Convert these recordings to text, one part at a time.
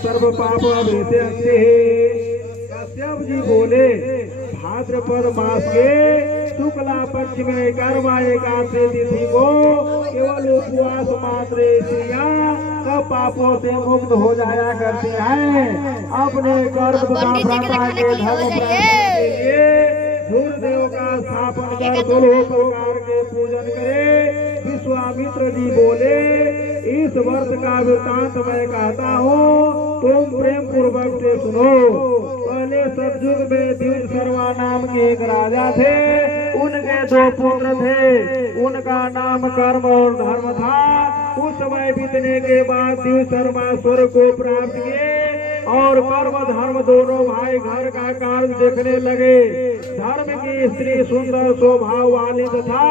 सर्व पाप अभेते हंते है। कश्यप जी बोले भाद्रपद मास के शुक्ला पक्ष में कर्मा एकादशी तिथि को केवल उपवास मात्र स्त्रियां सब पापों से मुक्त हो जाया करती हैं। अपने कर्म तथा भ्राता के धर्म के लिए सूर्यदेव का स्थापन कर 16 प्रकार के पूजन करे। विश्वामित्र जी बोले इस वर्ष का वृतांत मैं कहता हूँ, तुम प्रेम पूर्वक से सुनो। पहले सतयुग में द्विज शर्मा नाम के एक राजा थे। उनके 2 पुत्र थे, उनका नाम कर्म और धर्म था। कुछ समय बीतने के बाद द्विज शर्मा स्वर्ग को प्राप्त किए और कर्म धर्म दोनों भाई घर का कार्य देखने लगे। धर्म की स्त्री सुंदर स्वभाव वाली तथा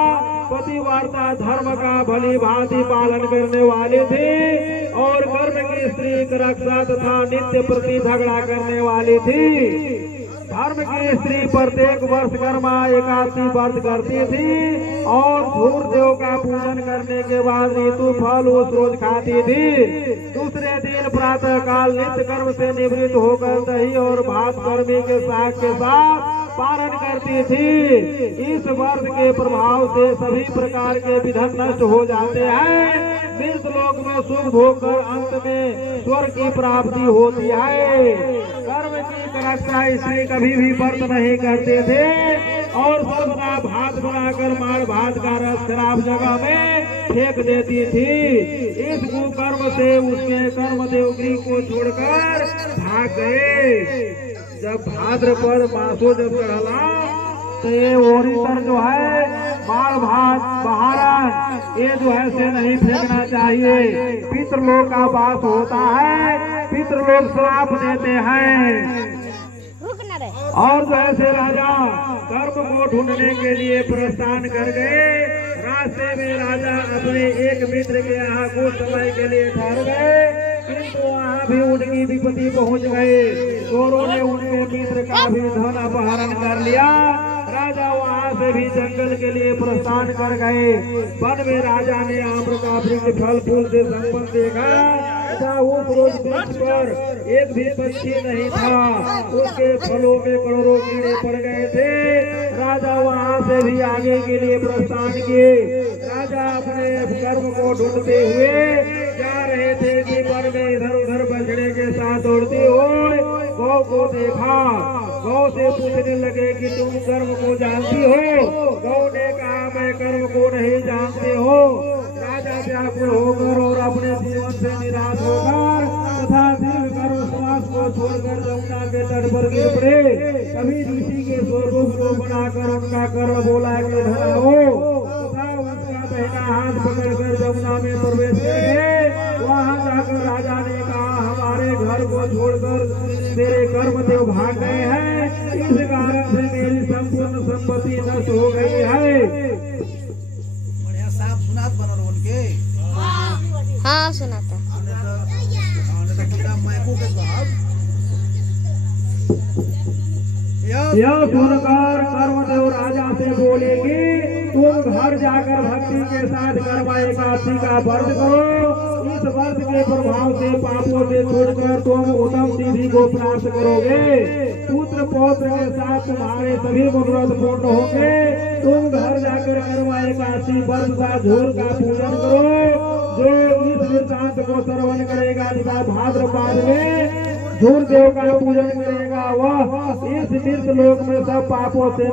पतिव्रता धर्म का भली भांति पालन करने वाली थी और कर्म की स्त्री रक्षा तथा नित्य प्रति झगड़ा करने वाली थी। धर्म की स्त्री प्रत्येक वर्ष कर्मा एकादशी व्रत करती थी और सूर्यदेव का पूजन करने के बाद ऋतु फल उस रोज खाती थी। दूसरे दिन प्रातः काल नित्य कर्म से निवृत्त होकर दही और भात कर्मी के साग के साथ पारण करती थी। इस व्रत के प्रभाव से सभी प्रकार के विघ्न नष्ट हो जाते हैं। मृत लोक में सुख भोग कर अंत में स्वर्ग की प्राप्ति होती है। कर्म की रक्षा स्त्री कभी भी व्रत नहीं करते थे और सर्वदा भात बनाकर मार भात का रस खराब जगह में फेंक देती थी। इस कुकर्म से उसके कर्मदेव गृह को छोड़कर भाग गए। जब भाद्रपद मासो जब चढ़ला तो ये ओरितर जो है बाल भात बहारन ये जो है से नहीं फेंकना चाहिए। पितृलोक का वास होता है, पितृलोक श्राप देते हैं। और जो ऐसे राजा कर्म को ढूंढने के लिए प्रस्थान कर गए। रास्ते में राजा अपने एक मित्र के यहाँ कुछ समय के लिए ठहर गए, किंतु वहाँ भी उनकी विपत्ति पहुँच गए। चोरों ने उनके मित्र का भी धन अपहरण कर लिया। राजा वहाँ से भी जंगल के लिए प्रस्थान कर गए। वन में राजा ने आम्र का वृक्ष फल फूल से संपन्न देखा। उस रोज वृक्ष पर एक भी पक्षी नहीं था, उसके फलों में करोड़ों कीड़े पड़ गए थे। राजा वहाँ से भी आगे के लिए प्रस्थान किए। राजा अपने कर्म को ढूंढते हुए जा रहे थे कि वन में इधर उधर बछड़े के साथ दौड़ती हुए गौ को देखा। गौ से पूछने लगे कि तुम कर्म को जानती हो? गौ ने कहा मैं कर्म को नहीं जानते हो। राजा व्याकुल होकर और अपने जीवन से निराश होकर तथा दीर्घ कर्म श्वास को छोड़कर यमुना के तट पर गिर पड़े। कभी ऋषि के स्वरूप को बनाकर उनका कर्म बोला कि धराओ तथा उसका पहला हाथ पकड़कर यमुना में प्रवेश कर गए। वहाँ जाकर राजा ने कहा हमारे घर को छोड़कर मेरे कर्म देव भाग गए हैं, इस कारण से मेरी संपूर्ण संपत्ति नष्ट हो गई है। हाँ सुनाता। यह सुनकर कर्मदेव राजा से बोलेगी तुम घर जाकर भक्ति के साथ कर्मा एकादशी का व्रत करो। इस व्रत के प्रभाव से पापों से छूटकर तुम उत्तम सिद्धि को प्राप्त करोगे। पुत्र पौत्र के साथ तुम्हारे सभी मनोरथ पूर्ण होंगे। तुम घर जाकर कर्मा एकादशी व्रत का झोर का पूजन करो। जो इस वृत्तांत को श्रवण करेगा तथा भाद्रपद में सूर्यदेव का पूजन करेगा वह इस तीर्थ लोक में सब पापों से